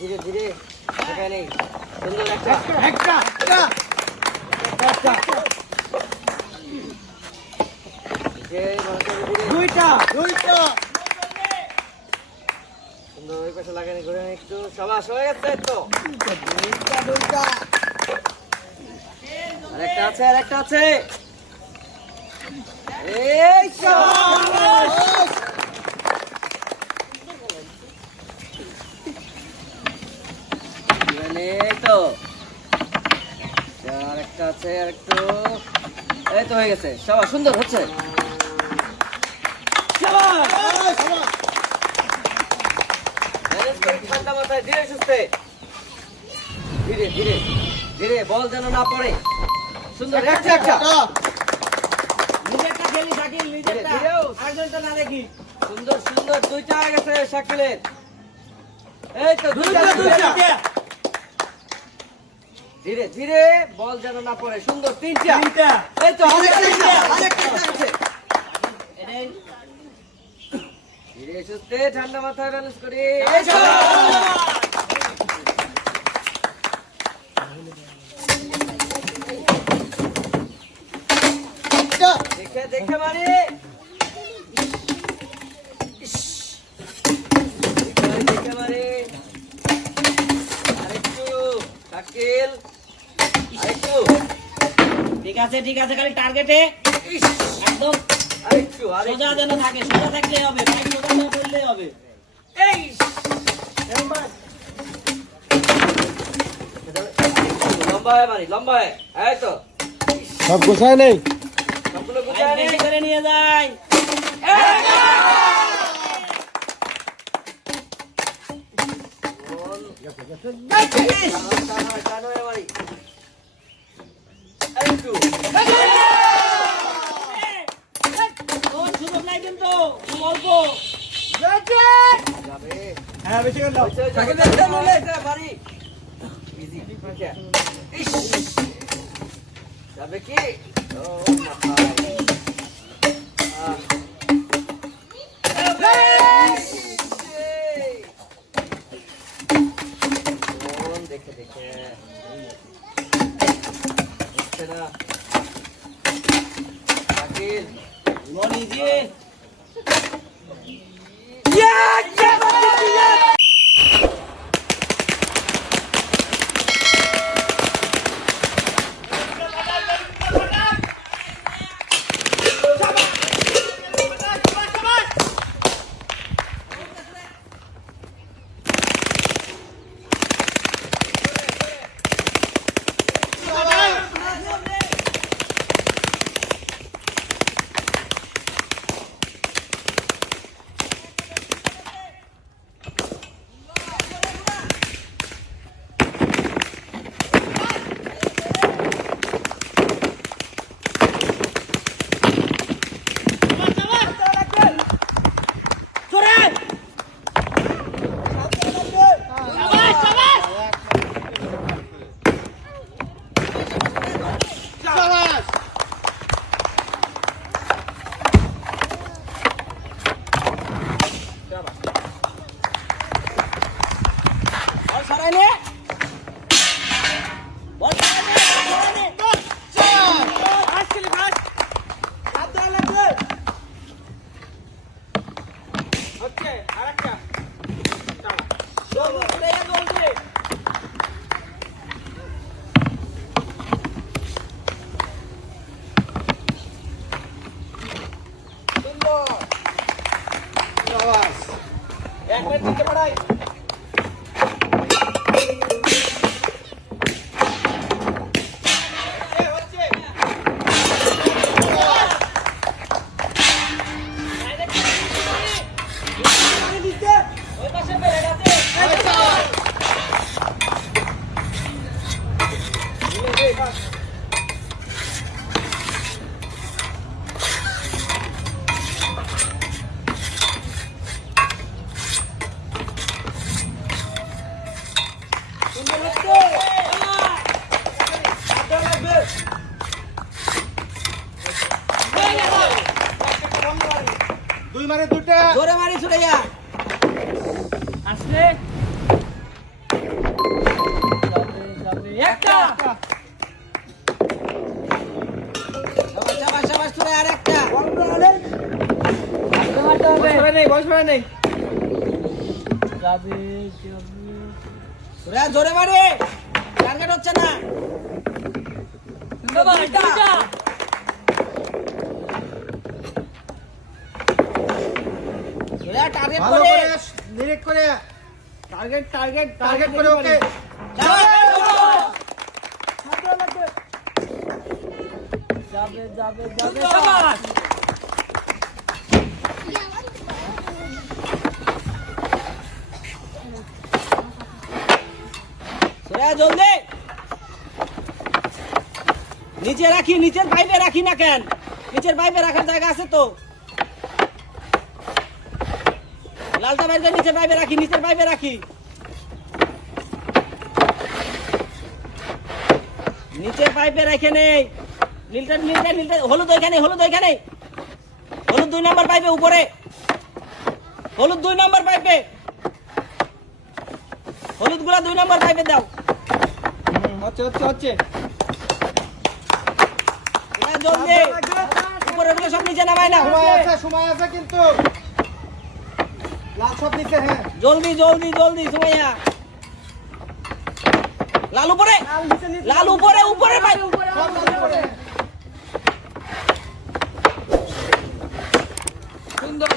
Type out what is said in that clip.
ধীরে ধীরে সেখানে সুন্দর দুইটা সুন্দর ওই পাশে লাগানি ঘুরে একটু সবাস হয়ে গেছে তো আরেকটা আছে আরেকটা আছে এই তো আরেকটা আছে আরেকটু এই তো হয়ে গেছে সবাই সুন্দর হচ্ছে ঠান্ডা মাথায় ধীরে সুস্থে ধীরে ধীরে ধীরে বল যেন না পড়ে সুন্দর একটা একটা নিজেরটা খেলি শাকিল নিজেরটা আরেকজনটা না দেখি সুন্দর সুন্দর দুইটা হয়ে গেছে শাকিলের এই তো দুইটা ধীরে ধীরে বল যেন না পড়ে সুন্দর তিনটা এই তো ধীরে সুস্থে ঠান্ডা মাথায় ব্যালেন্স করি দেখে দেখে মারি দেখে মারি আরেকটু শাকিল আরেকটু ঠিক আছে খালি টার্গেটে একদম আরেকটু সোজা যেন থাকে সোজা থাকলে হবে ভাই সোজা না বললে হবে এই লম্বা হয় মারি লম্বা হয় এই তো সব গোছায় নেই সবগুলো গোছায় নেই করে নিয়ে যাই যাবে কি দেখে দেখে হচ্ছে না শাকিল মনিজি দুই মারে দুটা জোরে মারি সুরাইয়া আসলে একটা শাবাশ শাবাশ সুরাইয়া আরেকটা নেই সুরাইয়া জোরে মারি টার্গেট হচ্ছে না সুরাইয়া টার্গেট ভালো করে করে ডিরেক্ট করে টার্গেট টার্গেট টার্গেট করে ওকে যাবে যাবে যাবে শাবাশ সুরাইয়া জলদি নিচে রাখি নিচের পাইপে রাখি না কেন নিচের পাইপে রাখার জায়গা আছে তো লালটা বাইরে নিচের পাইপে রাখি নিচের পাইপে রাখি নিচের পাইপে রেখে নেই নীলটা নীলটা নীলটা হলুদ ওইখানে হলুদ 2 নম্বর পাইপে উপরে হলুদ 2 নম্বর পাইপে হলুদ গুলা 2 নম্বর পাইপে দাও হচ্ছে হচ্ছে হচ্ছে জলদি উপরে গুলো সব নিচে নামাই না সময় আছে কিন্তু লাল সব নিচে হ্যাঁ জলদি জলদি জলদি সুমাইয়া লাল উপরে লাল উপরে উপরে পাইপ সব লাল করে সুন্দর